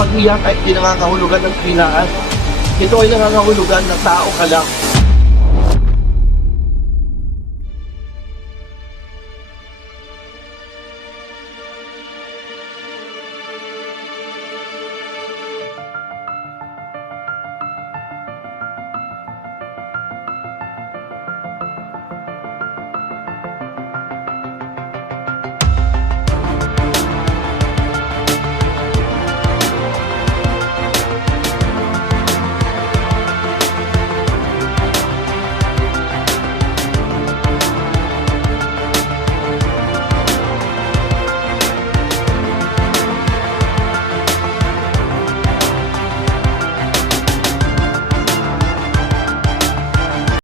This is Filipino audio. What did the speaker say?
pag-iyak ay hindi nangangahulugan ng pinaas. Ito ay nangangahulugan na tao ka lang.